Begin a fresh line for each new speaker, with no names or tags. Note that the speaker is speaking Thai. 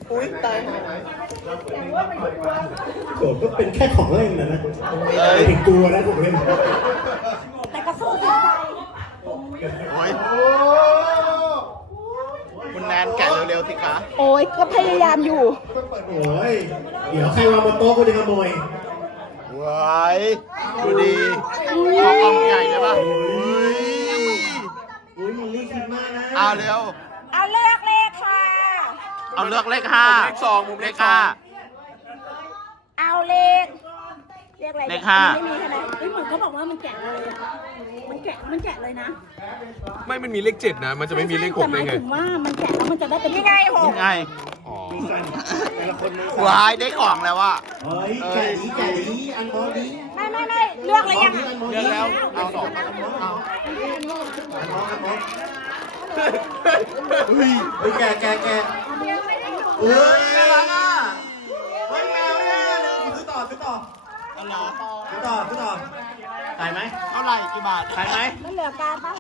อุ้ยตาย
โจทย์ก็เป็นแค่ของเล่นนะถึงกลัวนะของเล่น
แต่ก็สู้จริงใจ
โอ้ยคุณแนนแกะเร็วๆสิคะ
โอ้ยก็พยายามอยู่
โอ้ยเดี๋ยวใครวางบนโต๊ะกูจะขโมย
ว้ายดูดีขอกล่องใหญ่ได้ป่ะ
อุ้ยมึงรีบคิดมากนะ
เอาเร็ว
เอาเลือกเลขค่ะ
เอาเลือกเลขห้าเลขห้า
เอาเลขอะไร
เลขห้า
ไม่มีใช่ไหมเฮ้ยเหมือนเขาบอกว่ามันแกะเลยอ่ะมันแกะเลยนะ
ไม่มันมีเลข7นะ มันจะไม่มีเลข6ได้ไง
แต่หมายถึงว่ามันแกะแล้วมันจะได้เป็นยังไงหก
ยังไง
อ๋อ
แต่ละคนมือ
ว้ายได้ของแล้วว่ะ
เฮ้ยแกะดีอันมอดี
ไม่เลือกอะไรยัง
เลือกแล้วเอาสองเอา
เฮ้ยแกะเฮ้ยน่ารักอ่ะเฮ้ยแมวเนี่ยซื้อต่อ
เอาเหรอ
ขายไหม
เท่าไหร่กี่บาท
ขายไหม
มันเหลือการปะ